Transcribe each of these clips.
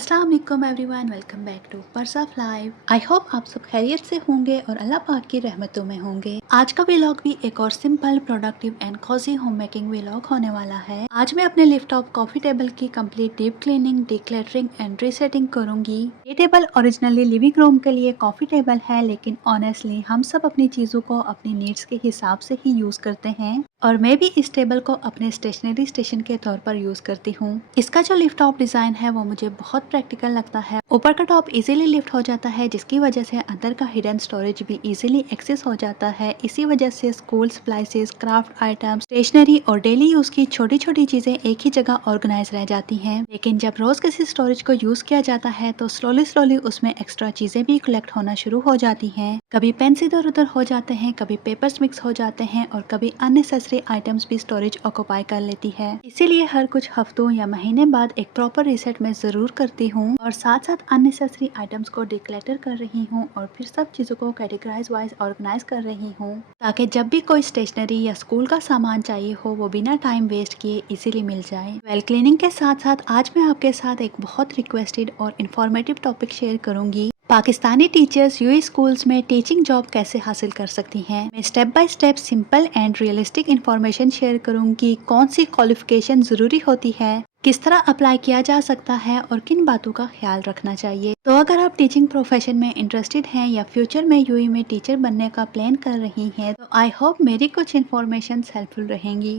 अस्सलाम वालेकुम everyone, welcome back to purse of life. I hope आप सब खैरियत से होंगे और अल्लाह पाक की रहमतों में होंगे। आज का व्लॉग भी एक और simple, productive and cozy home making vlog होने वाला है। आज मैं अपने लिफ्टटॉप कॉफी टेबल की complete deep cleaning, decluttering and resetting करूंगी। ये टेबल ओरिजिनली लिविंग रूम के लिए कॉफी टेबल है, लेकिन ऑनेस्टली हम सब अपनी चीजों को अपनी नीड्स के हिसाब से ही यूज करते हैं और मैं भी इस टेबल को अपने स्टेशनरी स्टेशन के तौर पर यूज करती हूँ। इसका जो लिफ्ट टॉप डिजाइन है वो मुझे बहुत प्रैक्टिकल लगता है। ऊपर का टॉप इजीली लिफ्ट हो जाता है, जिसकी वजह से अंदर का हिडन स्टोरेज भी इजीली एक्सेस हो जाता है। इसी वजह से स्कूल सप्लाइसेस, क्राफ्ट आइटम्स, स्टेशनरी और डेली यूज की छोटी छोटी चीजें एक ही जगह ऑर्गेनाइज रह जाती हैं। लेकिन जब रोज किसी स्टोरेज को यूज किया जाता है तो स्लोली स्लोली उसमें एक्स्ट्रा चीजें भी कलेक्ट होना शुरू हो जाती हैं। कभी पेन्स इधर उधर हो जाते हैं, कभी पेपर्स मिक्स हो जाते हैं और कभी अननेसेसरी आइटम्स भी स्टोरेज ऑक्यूपाई कर लेती है। इसीलिए हर कुछ हफ्तों या महीने बाद एक प्रॉपर रीसेट में जरूर करती हूँ और साथ साथ अननेसेसरी आइटम्स को डिक्लटर कर रही हूँ और फिर सब चीजों को कैटेगराइज वाइज ऑर्गेनाइज कर रही हूँ, ताकि जब भी कोई स्टेशनरी या स्कूल का सामान चाहिए हो वो बिना टाइम वेस्ट किए इजीली मिल जाए। वेल क्लीनिंग के साथ साथ आज मैं आपके साथ एक बहुत रिक्वेस्टेड और इन्फॉर्मेटिव टॉपिक शेयर करूंगी। पाकिस्तानी टीचर्स यूएई स्कूल्स में टीचिंग जॉब कैसे हासिल कर सकती हैं। मैं step by step simple and realistic information share करूंगी। कौन सी क्वालिफिकेशन जरूरी होती है, किस तरह अप्लाई किया जा सकता है और किन बातों का ख्याल रखना चाहिए। तो अगर आप टीचिंग प्रोफेशन में इंटरेस्टेड हैं या फ्यूचर में यूएई में टीचर बनने का प्लान कर रही हैं तो आई होप मेरी कुछ इन्फॉर्मेशन हेल्पफुल रहेंगी।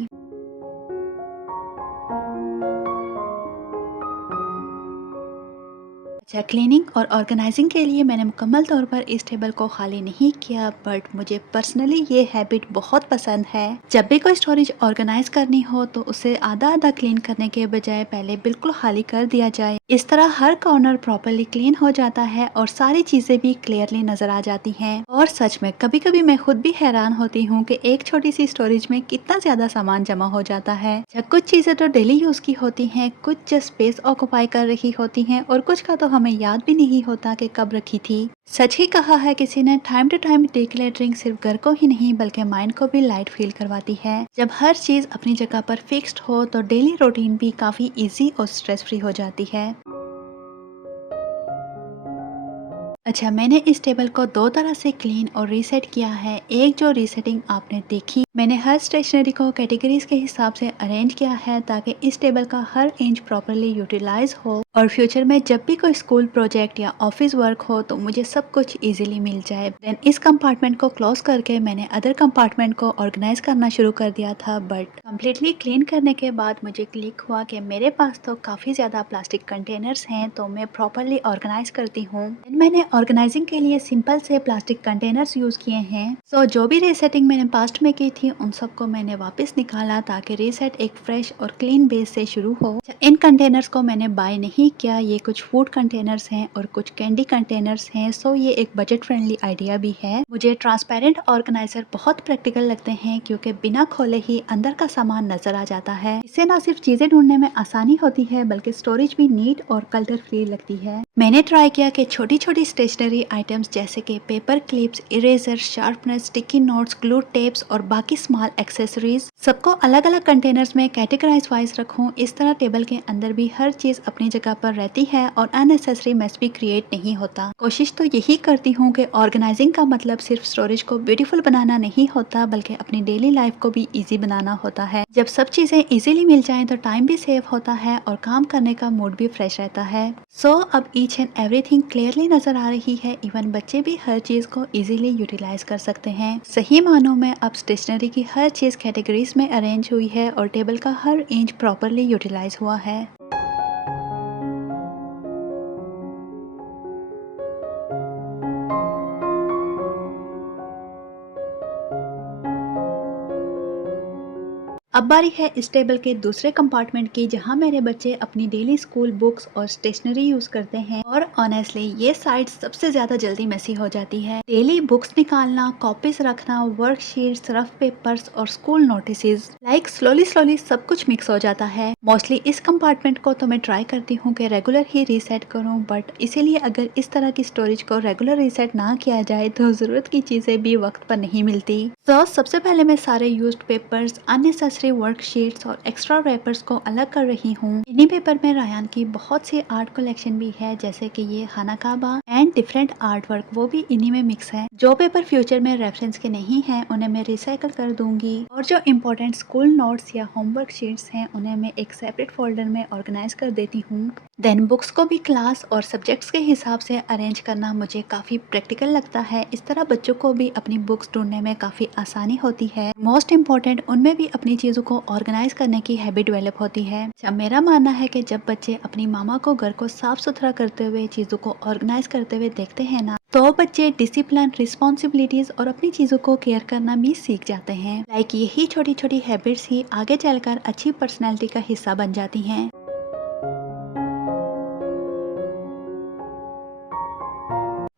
अच्छा, क्लीनिंग और ऑर्गेनाइजिंग के लिए मैंने मुकम्मल तौर पर इस टेबल को खाली नहीं किया, बट मुझे पर्सनली ये हैबिट बहुत पसंद है। जब भी कोई स्टोरेज ऑर्गेनाइज करनी हो तो उसे आधा आधा क्लीन करने के बजाय पहले बिल्कुल खाली कर दिया जाए। इस तरह हर कॉर्नर प्रॉपरली क्लीन हो जाता है और सारी चीजें भी क्लियरली नजर आ जाती हैं। और सच में कभी कभी मैं खुद भी हैरान होती हूँ कि एक छोटी सी स्टोरेज में कितना ज्यादा सामान जमा हो जाता है। कुछ चीजें तो डेली यूज की होती हैं, कुछ जस्ट स्पेस ऑक्यूपाई कर रही होती हैं और कुछ का तो हमें याद भी नहीं होता कि कब रखी थी। सच ही कहा है किसी ने, टाइम टू टाइम डिक्लेटरिंग सिर्फ घर को ही नहीं बल्कि माइंड को भी लाइट फील करवाती है। जब हर चीज अपनी जगह पर फिक्स्ड हो तो डेली रूटीन भी काफी इजी और स्ट्रेस फ्री हो जाती है। अच्छा, मैंने इस टेबल को दो तरह से क्लीन और रीसेट किया है। एक जो रीसेटिंग आपने देखी, मैंने हर स्टेशनरी को कैटेगरीज के हिसाब से अरेंज किया है ताकि इस टेबल का हर इंच प्रॉपरली यूटिलाइज हो और फ्यूचर में जब भी कोई स्कूल प्रोजेक्ट या ऑफिस वर्क हो तो मुझे सब कुछ इजीली मिल जाए। देन इस कंपार्टमेंट को क्लोज करके मैंने अदर कंपार्टमेंट को ऑर्गेनाइज करना शुरू कर दिया था, बट कम्प्लीटली क्लीन करने के बाद मुझे क्लिक हुआ कि मेरे पास तो काफी ज्यादा प्लास्टिक कंटेनर्स हैं, तो मैं प्रॉपरली ऑर्गेनाइज करती हूँ। मैंने ऑर्गेनाइजिंग के लिए सिंपल से प्लास्टिक कंटेनर्स यूज किए हैं। सो जो भी रीसेटिंग मैंने पास्ट में की थी उन सबको मैंने वापस निकाला ताकि रीसेट एक फ्रेश और क्लीन बेस से शुरू हो। इन कंटेनर्स को मैंने बाय नहीं किया, ये कुछ फूड कंटेनर्स हैं और कुछ कैंडी कंटेनर्स हैं। सो ये एक बजट फ्रेंडली आइडिया भी है। मुझे ट्रांसपेरेंट ऑर्गेनाइजर बहुत प्रैक्टिकल लगते हैं क्योंकि बिना खोले ही अंदर का सामान नजर आ जाता है। इससे न सिर्फ चीजें ढूंढने में आसानी होती है बल्कि स्टोरेज भी नीट और कलर फ्री लगती है। मैंने ट्राई किया कि छोटी छोटी स्टेशनरी आइटम्स जैसे कि paper clips, eraser, sharpener, sticky notes, glue tapes और बाकी स्मॉल एक्सेसरीज सबको अलग अलग कंटेनर्स में कैटेगराइज वाइज रखूं। इस तरह टेबल के अंदर भी हर चीज अपनी जगह पर रहती है और अननेसेसरी मेस भी क्रिएट नहीं होता। कोशिश तो यही करती हूँ कि ऑर्गेनाइजिंग का मतलब सिर्फ स्टोरेज को ब्यूटीफुल बनाना नहीं होता बल्कि अपनी डेली लाइफ को भी इजी बनाना होता है। जब सब चीजें इजीली मिल जाएं तो टाइम भी सेव होता है और काम करने का मूड भी फ्रेश रहता है। सो अब ईच एंड एवरीथिंग क्लियरली नजर आ रही है। इवन बच्चे भी हर चीज को इजीली यूटिलाइज कर सकते हैं। सही मानों में अब स्टेशनरी की हर चीज कैटेगरीज में अरेंज हुई है और टेबल का हर इंच प्रॉपरली यूटिलाइज हुआ है। अब बारी है इस टेबल के दूसरे कंपार्टमेंट की, जहां मेरे बच्चे अपनी डेली स्कूल बुक्स और स्टेशनरी यूज करते हैं। और ऑनेस्टली ये साइड सबसे ज्यादा जल्दी मेसी हो जाती है। डेली बुक्स निकालना, कॉपीज रखना, वर्कशीट्स, रफ पेपर्स और school notice, like slowly slowly सब कुछ मिक्स हो जाता है। मोस्टली इस कंपार्टमेंट को तो मैं ट्राई करती हूँ कि रेगुलर ही रीसेट करूँ, बट इसीलिए अगर इस तरह की स्टोरेज को रेगुलर रीसेट ना किया जाए तो जरूरत की चीजें भी वक्त पर नहीं मिलती। तो सबसे पहले मैं सारे used papers, unnecessary history worksheets और एक्स्ट्रा रेपर्स को अलग कर रही हूँ। इन्हीं पेपर में रायान की बहुत सी आर्ट कलेक्शन भी है, जैसे कि ये खाना काबा एंड डिफरेंट आर्ट वर्क, वो भी इन्हीं में मिक्स है। जो पेपर फ्यूचर में रेफरेंस के नहीं है उन्हें मैं रिसाइकल कर दूंगी और जो इम्पोर्टेंट स्कूल नोट्स या होमवर्क शीट्स हैं उन्हें मैं एक सेपरेट फोल्डर में ऑर्गेनाइज कर देती हूँ। देन बुक्स को भी क्लास और सब्जेक्ट्स के हिसाब से अरेंज करना मुझे काफ़ी प्रैक्टिकल लगता है। इस तरह बच्चों को भी अपनी बुक्स ढूंढने में काफ़ी आसानी होती है। मोस्ट इम्पॉर्टेंट, उनमें भी अपनी चीज़ों को ऑर्गेनाइज करने की हैबिट डेवलप होती है। अच्छा, मेरा मानना है कि जब बच्चे अपनी मामा को घर को साफ सुथरा करते हुए, चीज़ों को ऑर्गेनाइज करते हुए देखते हैं ना, तो बच्चे डिसिप्लिन, रिस्पॉन्सिबिलिटीज और अपनी चीज़ों को केयर करना भी सीख जाते हैं। लाइक यही छोटी छोटी हैबिट्स ही आगे चलकर अच्छी पर्सनैलिटी का हिस्सा बन जाती हैं।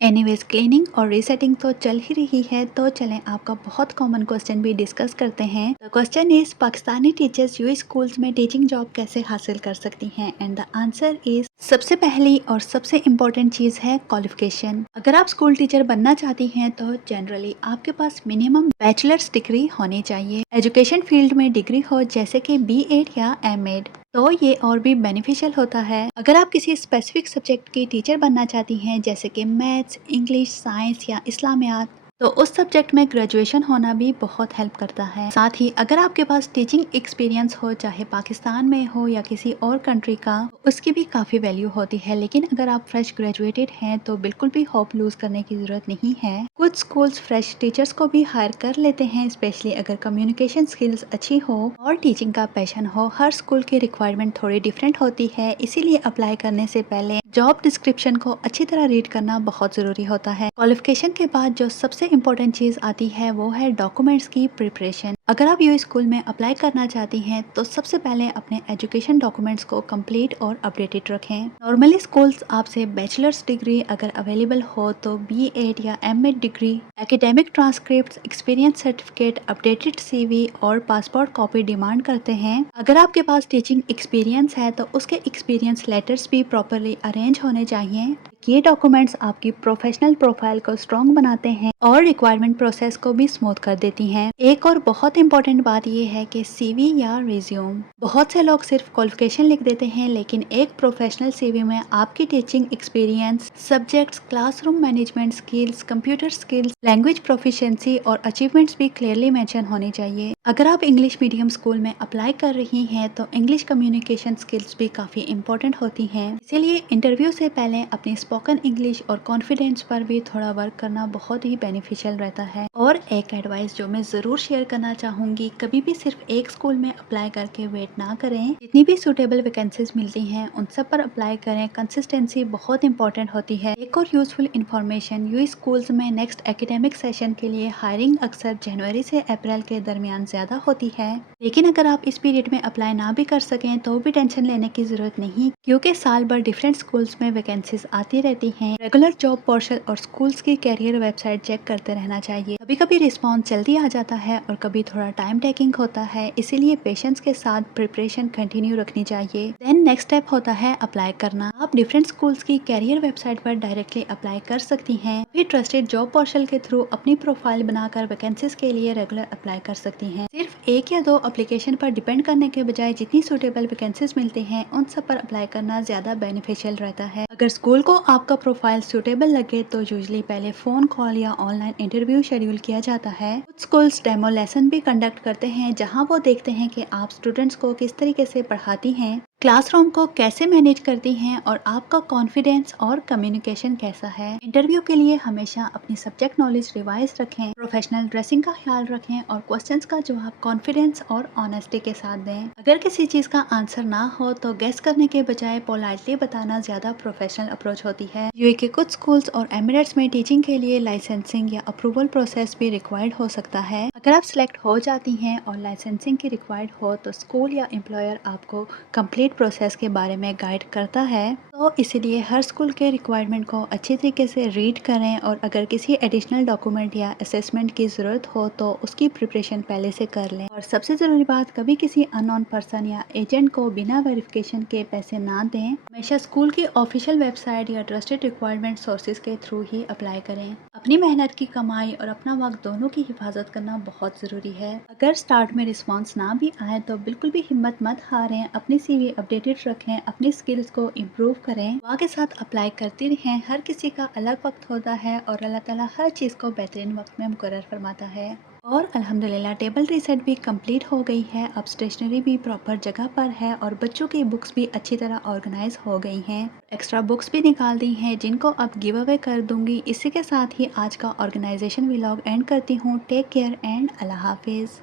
एनीवेज, क्लीनिंग और रीसेटिंग तो चल ही रही है, तो चलें आपका बहुत कॉमन क्वेश्चन भी डिस्कस करते हैं। The question is, Pakistani teachers US schools में टीचिंग जॉब कैसे हासिल कर सकती हैं? एंड द आंसर इज, सबसे पहली और सबसे इम्पोर्टेंट चीज है क्वालिफिकेशन। अगर आप स्कूल टीचर बनना चाहती हैं तो जनरली आपके पास मिनिमम बैचलर्स डिग्री होनी चाहिए। एजुकेशन फील्ड में डिग्री हो, जैसे कि BEd या MEd, तो ये और भी बेनिफिशियल होता है। अगर आप किसी स्पेसिफिक सब्जेक्ट की टीचर बनना चाहती हैं, जैसे कि मैथ्स, इंग्लिश, साइंस या इस्लामियात, तो उस सब्जेक्ट में ग्रेजुएशन होना भी बहुत हेल्प करता है। साथ ही अगर आपके पास टीचिंग एक्सपीरियंस हो, चाहे पाकिस्तान में हो या किसी और कंट्री का, तो उसकी भी काफ़ी वैल्यू होती है। लेकिन अगर आप फ्रेश ग्रेजुएटेड हैं तो बिल्कुल भी होप लूज करने की ज़रूरत नहीं है। कुछ स्कूल्स फ्रेश टीचर्स को भी हायर कर लेते हैं, स्पेशली अगर कम्युनिकेशन स्किल्स अच्छी हो और टीचिंग का पैशन हो। हर स्कूल की रिक्वायरमेंट थोड़ी डिफरेंट होती है, इसीलिए अप्लाई करने से पहले जॉब डिस्क्रिप्शन को अच्छी तरह रीड करना बहुत ज़रूरी होता है। क्वालिफिकेशन के बाद जो सबसे इम्पोर्टेंट चीज़ आती है वो है डॉक्यूमेंट्स की प्रिपरेशन। अगर आप यूएस स्कूल में अप्लाई करना चाहती हैं तो सबसे पहले अपने एजुकेशन डॉक्यूमेंट्स को कंप्लीट और अपडेटेड रखें। नॉर्मली स्कूल्स आपसे बैचलर्स डिग्री अगर अवेलेबल हो तो BEd या MEd degree, academic transcript, experience certificate, updated CV और पासपोर्ट कॉपी डिमांड करते हैं। अगर आपके पास टीचिंग एक्सपीरियंस है तो उसके एक्सपीरियंस लेटर्स भी प्रॉपरली अरेंज होने चाहिए। ये डॉक्यूमेंट्स आपकी प्रोफेशनल प्रोफाइल को स्ट्रॉन्ग बनाते हैं और रिक्वायरमेंट प्रोसेस को भी स्मूथ कर देती हैं। एक और बहुत इंपॉर्टेंट बात यह है कि CV या रिज्यूम, बहुत से लोग सिर्फ क्वालिफिकेशन लिख देते हैं, लेकिन एक प्रोफेशनल CV में आपकी teaching experience, subjects, classroom management skills, computer skills, language proficiency और अचीवमेंट्स भी क्लियरली मेंशन होने चाहिए। अगर आप इंग्लिश मीडियम स्कूल में अप्लाई कर रही हैं तो इंग्लिश कम्युनिकेशन स्किल्स भी काफ़ी इंपॉर्टेंट होती हैं। इसीलिए इंटरव्यू से पहले अपनी स्पोकन इंग्लिश और कॉन्फिडेंस पर भी थोड़ा वर्क करना बहुत ही बेनिफिशियल रहता है। और एक एडवाइस जो मैं ज़रूर शेयर करना चाहूँगी, कभी भी सिर्फ एक स्कूल में अप्लाई करके वेट ना करें। जितनी भी सूटेबल वैकेंसीज मिलती हैं उन सब पर अप्लाई करें। कंसिस्टेंसी बहुत इंपॉर्टेंट होती है। एक और यूजफुल इन्फॉर्मेशन, यूएस स्कूल्स में नेक्स्ट एकेडमिक सेशन के लिए हायरिंग अक्सर जनवरी से अप्रैल के दरमियान ज़्यादा होती है। लेकिन अगर आप इस पीरियड में अप्लाई ना भी कर सकें तो भी टेंशन लेने की ज़रूरत नहीं, क्योंकि साल भर डिफरेंट स्कूल्स में वैकेंसीज आती रहती हैं। रेगुलर जॉब पोर्टल और स्कूल्स की कैरियर वेबसाइट चेक करते रहना चाहिए। कभी कभी रिस्पॉन्स जल्दी आ जाता है और कभी थोड़ा टाइम टेकिंग होता है, इसीलिए पेशेंस के साथ प्रिपरेशन कंटिन्यू रखनी चाहिए। देन नेक्स्ट स्टेप होता है अप्लाई करना। आप डिफरेंट स्कूल्स की कैरियर वेबसाइट पर डायरेक्टली अप्लाई कर सकती हैं। भी ट्रस्टेड जॉब पोर्टल के थ्रू अपनी प्रोफाइल बनाकर वैकेंसीज के लिए रेगुलर अप्लाई कर सकती हैं। सिर्फ एक या दो एप्लीकेशन पर डिपेंड करने के बजाय जितनी सूटेबल वैकेंसीज मिलती हैं उन सब पर अप्लाई करना ज्यादा बेनिफिशियल रहता है। अगर स्कूल को आपका प्रोफाइल सूटेबल लगे तो यूजली पहले फोन कॉल या ऑनलाइन इंटरव्यू शेड्यूल किया जाता है। कुछ स्कूल्स डेमो लेसन भी कंडक्ट करते हैं, जहां वो देखते हैं कि आप स्टूडेंट्स को किस तरीके से पढ़ाती हैं, क्लासरूम को कैसे मैनेज करती हैं और आपका कॉन्फिडेंस और कम्युनिकेशन कैसा है। इंटरव्यू के लिए हमेशा अपनी सब्जेक्ट नॉलेज रिवाइज रखें, प्रोफेशनल ड्रेसिंग का ख्याल रखें और क्वेश्चंस का जवाब कॉन्फिडेंस और ऑनेस्टी के साथ दें। अगर किसी चीज का आंसर ना हो तो गेस करने के बजाय पोलाइटली बताना ज्यादा प्रोफेशनल अप्रोच होती है। यूए के कुछ स्कूल्स और एमिरेट्स में टीचिंग के लिए लाइसेंसिंग या अप्रूवल प्रोसेस भी रिक्वायर्ड हो सकता है। अगर आप सिलेक्ट हो जाती हैं और लाइसेंसिंग की रिक्वायर्ड हो तो स्कूल या एम्प्लॉयर आपको कंप्लीट प्रोसेस के बारे में गाइड करता है। तो तो इसीलिए हर स्कूल के रिक्वायरमेंट को अच्छी तरीके से रीड करें और अगर किसी एडिशनल डॉक्यूमेंट या असेसमेंट की ज़रूरत हो तो उसकी प्रिपरेशन पहले से कर लें। और सबसे ज़रूरी बात, कभी किसी अननोन पर्सन या एजेंट को बिना वेरिफिकेशन के पैसे ना दें। हमेशा स्कूल की ऑफिशियल वेबसाइट या ट्रस्टेड रिक्वायरमेंट सोर्सेज के थ्रू ही अप्लाई करें। अपनी मेहनत की कमाई और अपना वक्त दोनों की हिफाजत करना बहुत ज़रूरी है। अगर स्टार्ट में रिस्पॉन्स ना भी आए तो बिल्कुल भी हिम्मत मत हारें, अपनी सीवी अपडेटेड रखें, अपनी स्किल्स को इम्प्रूव करें, दुआ के साथ अप्लाई करती रहें। हर किसी का अलग वक्त होता है और अल्लाह ताला हर चीज़ को बेहतरीन वक्त में मुकर्रर फरमाता है। और अल्हम्दुलिल्लाह टेबल रीसेट भी कंप्लीट हो गई है। अब स्टेशनरी भी प्रॉपर जगह पर है और बच्चों की बुक्स भी अच्छी तरह ऑर्गेनाइज हो गई हैं। एक्स्ट्रा बुक्स भी निकाल दी हैं जिनको अब गिव अवे कर दूंगी। इसी के साथ ही आज का ऑर्गेनाइजेशन व्लॉग एंड करती हूँ। टेक केयर एंड अल्लाह हाफिज़।